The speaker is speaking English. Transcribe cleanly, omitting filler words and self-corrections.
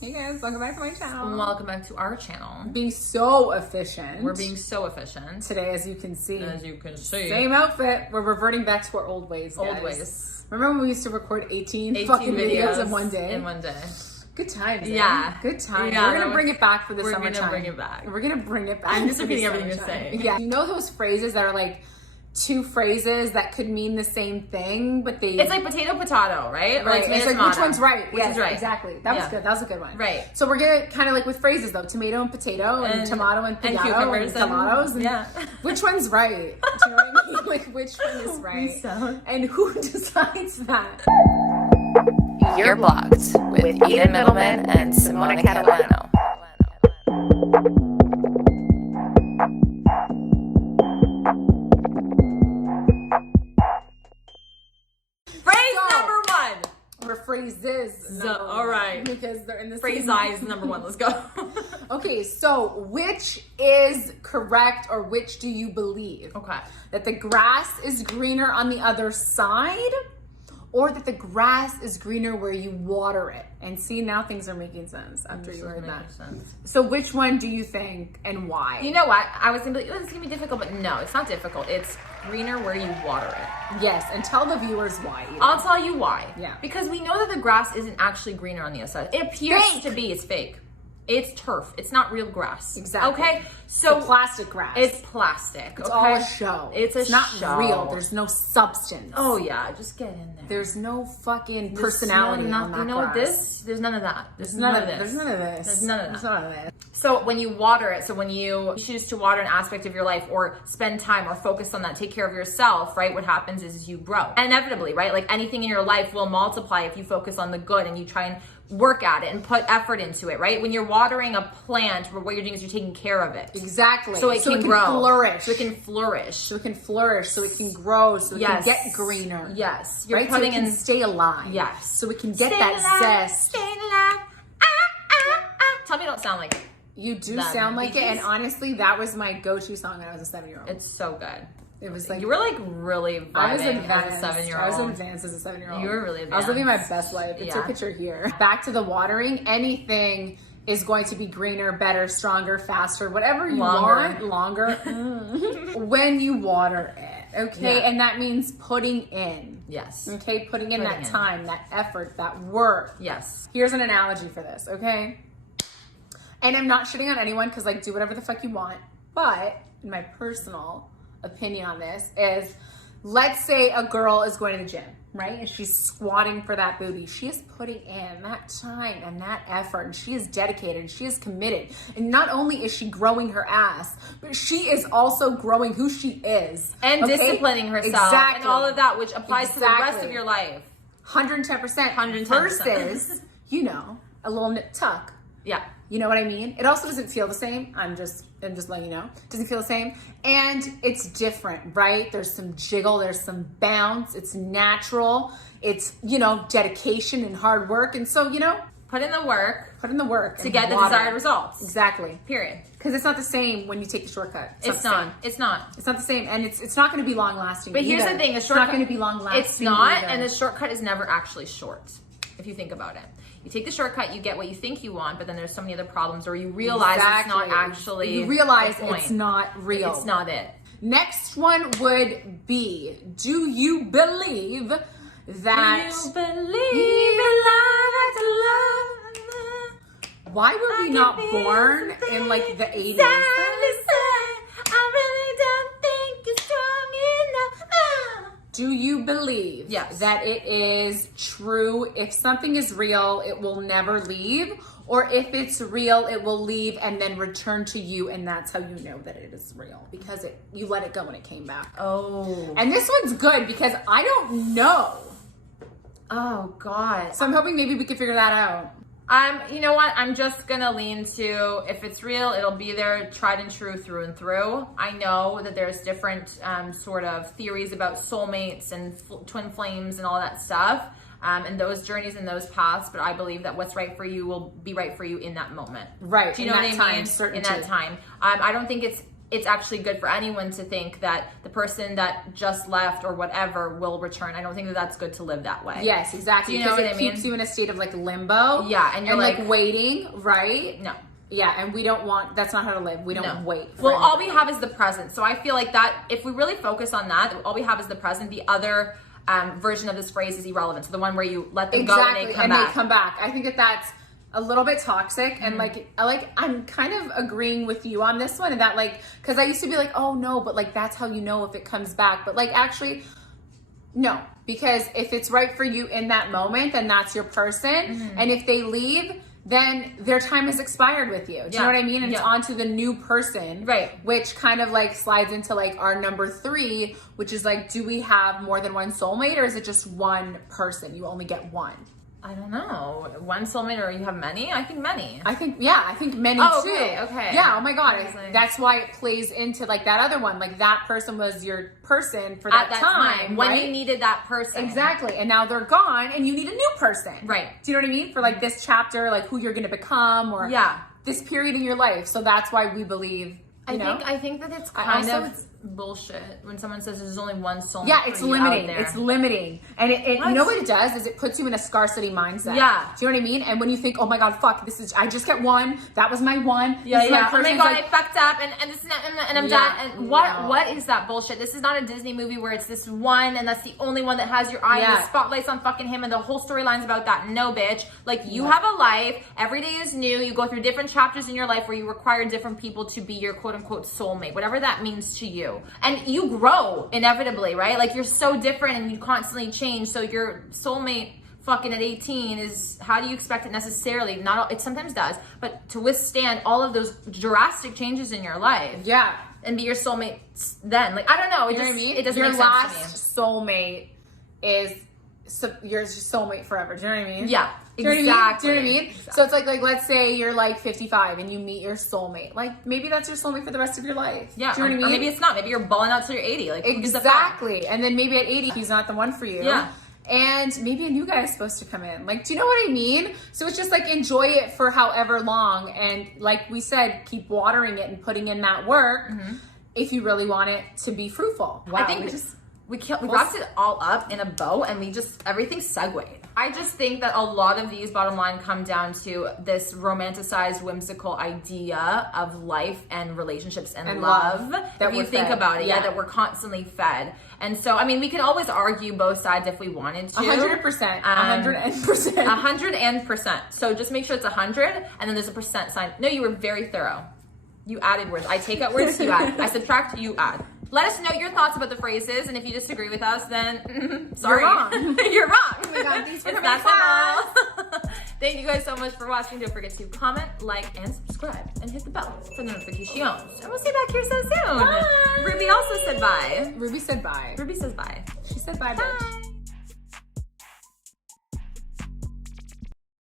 Hey guys, welcome back to my channel. Welcome back to our channel. Being so efficient. We're being so efficient. Today, as you can see. Same outfit. We're reverting back to our old ways, guys. Old ways. Remember when we used to record 18 fucking videos in one day? In one day. Good times. Yeah. Good times. Yeah, we're gonna bring it back for the summertime. We're gonna bring it back. We're gonna bring it back. I'm just repeating everything you're saying. Yeah. You know those phrases that are like two phrases that could mean the same thing, but they... It's like potato, right? Right. It's like, which one's right? Which is right. Exactly. That was good. That was a good one. Right. So we're gonna kind of like with phrases though, tomato and potato and tomato and piñato and cucumbers and tomatoes. And yeah. Which one's right? Do you know what I mean? Like which one is right? And who decides that? You're Blocked with Eden Middleman and Simona Catalano. Phrases. All right. Because they're in the phrase same... eyes number one. Let's go. Okay, so which is correct or which do you believe? Okay. That the grass is greener on the other side, or that the grass is greener where you water it? And see, now things are making sense after you heard that. So which one do you think and why? You know what? I was gonna be like, oh, this is gonna be difficult, but no, it's not difficult. It's greener where you water it. Yes, and tell the viewers why. I'll tell you why. Yeah. Because we know that the grass isn't actually greener on the other side. It appears to be. It's fake. It's turf. It's not real grass. Exactly. Okay? So it's plastic grass. It's plastic. It's all a show. It's not show. Real. There's no substance. Oh yeah, just get in there. There's no fucking personality on that grass. There's none of that. There's none of this. There's none of this. There's none of that. There's none of this. So when you water it, so when you choose to water an aspect of your life or spend time or focus on that, take care of yourself, right? What happens is you grow. Inevitably, right? Like anything in your life will multiply if you focus on the good and you try and work at it and put effort into it, right? When you're watering a plant, what you're doing is you're taking care of it. Exactly. So it can grow. Flourish. So it can flourish. So it can flourish. So it can grow. So it can get greener. Yes. You're right? putting so it can stay alive. Yes. So it can get that zest. Stay alive. Tell me you don't sound like it. You do sound like it, and honestly, that was my go-to song when I was a 7-year-old. It's so good. It was like you were like really vibing as a 7-year-old. I was advanced as a 7-year-old. You were really advanced. I was living my best life. It's a picture here. Back to the watering. Anything is going to be greener, better, stronger, faster, whatever you want. Longer. When you water it, okay? And that means putting in. Yes. Okay, putting in that time, that effort, that work. Yes. Here's an analogy for this, okay? And I'm not shitting on anyone because, like, do whatever the fuck you want. But in my personal opinion on this is, let's say a girl is going to the gym, right? And she's squatting for that booty. She is putting in that time and that effort, and she is dedicated and she is committed. And not only is she growing her ass, but she is also growing who she is. And disciplining herself. And all of that, which applies to the rest of your life. 110%. 110%. Versus, you know, a little nip tuck. Yeah. You know what I mean? It also doesn't feel the same. I'm just letting you know. It doesn't feel the same. And it's different, right? There's some jiggle, there's some bounce. It's natural. It's, you know, dedication and hard work. And so, you know, put in the work. Put in the work to get the desired results. Exactly. Period. Because it's not the same when you take the shortcut. It's not. It's not. It's not the same. And it's not going to be long lasting. But here's the thing. It's not going to be long lasting. It's not. And the shortcut is never actually short, if you think about it. You take the shortcut, you get what you think you want, but then there's so many other problems, or you realize it's not actually. You realize it's not real. It's not it. Next one would be: do you believe that? Do you believe in love? Why were we not born in like the 80s? I really don't think you're strong enough. Do you believe that it is true? If something is real, it will never leave? Or if it's real, it will leave and then return to you, and that's how you know that it is real, because you let it go when it came back. Oh. And this one's good because I don't know. Oh, God. So I'm hoping maybe we can figure that out. You know what? I'm just gonna lean to, if it's real, it'll be there, tried and true through and through. I know that there's different sort of theories about soulmates and twin flames and all that stuff, and those journeys and those paths, but I believe that what's right for you will be right for you in that moment. Right. Do you know what I mean? Certainty. In that time. I don't think it's it's actually good for anyone to think that the person that just left or whatever will return. I don't think that that's good to live that way. Yes, exactly. Do you know what I mean? It keeps you in a state of like limbo. Yeah, and you're like waiting, right? No. Yeah, and we don't want, that's not how to live. We don't wait. Well, all we have is the present. So I feel like that, if we really focus on that, all we have is the present. The other version of this phrase is irrelevant. So the one where you let them go and they come back. I think that that's a little bit toxic. And like I'm kind of agreeing with you on this one, and that like, because I used to be like, oh no, but like that's how you know if it comes back. But like actually, no, because if it's right for you in that moment, then that's your person. And if they leave, then their time has expired with you. Do you know what I mean? And it's on to the new person. Right. Which kind of like slides into like our number 3, which is like, do we have more than one soulmate, or is it just one person? You only get one. I don't know. One soulmate, or you have many? I think many. I think many too. Okay. Yeah, oh my God. That's why it plays into like that other one. Like that person was your person for that time. When right? you needed that person. Exactly. And now they're gone and you need a new person. Right. Do you know what I mean? For like this chapter, like who you're going to become, or this period in your life. So that's why we believe, I think that it's kind of bullshit when someone says there's only one soulmate. Yeah, it's limiting. It's limiting. And it you know what it does is it puts you in a scarcity mindset. Yeah. Do you know what I mean? And when you think, oh my God, fuck, I just get one. That was my one. Yeah, yeah. Oh my God, like, I fucked up and this and I'm done. And what is that bullshit? This is not a Disney movie where it's this one and that's the only one that has your eye and the spotlight's on fucking him and the whole storyline's about that. No, bitch. Like you have a life. Every day is new. You go through different chapters in your life where you require different people to be your quote unquote soulmate, whatever that means to you. And you grow inevitably, right? Like you're so different and you constantly change. So your soulmate fucking at 18 is, how do you expect it necessarily? Not all, it sometimes does, but to withstand all of those drastic changes in your life. Yeah. And be your soulmate then. Like, I don't know. You know what I mean? It doesn't your make sense to me. last soulmate is your soulmate forever. Do you know what I mean? Yeah. Do you know what I mean? Exactly. So it's like let's say you're like 55 and you meet your soulmate. Like maybe that's your soulmate for the rest of your life. Yeah. Do you know what I mean? Or maybe it's not. Maybe you're balling out till you're 80. Like exactly. And then maybe at 80 he's not the one for you. Yeah. And maybe a new guy is supposed to come in. Like, do you know what I mean? So it's just like enjoy it for however long, and like we said, keep watering it and putting in that work if you really want it to be fruitful. Wow. I think we wrapped it all up in a bow and everything segued. I just think that a lot of these, bottom line, come down to this romanticized, whimsical idea of life and relationships and love. That if you think about it, that we're constantly fed. And so, I mean, we can always argue both sides if we wanted to. 100%. 100%. 100%. So just make sure it's 100 and then there's a percent sign. No, you were very thorough. You added words. I take out words, you add. I subtract, you add. Let us know your thoughts about the phrases, and if you disagree with us, then sorry. You're wrong. You're wrong. Oh my God, these It's that simple. Thank you guys so much for watching. Don't forget to comment, like, and subscribe, and hit the bell for notifications. And we'll see you back here so soon. Bye. Ruby also said bye. Ruby said bye. Ruby says bye. She said bye, bitch. Bye.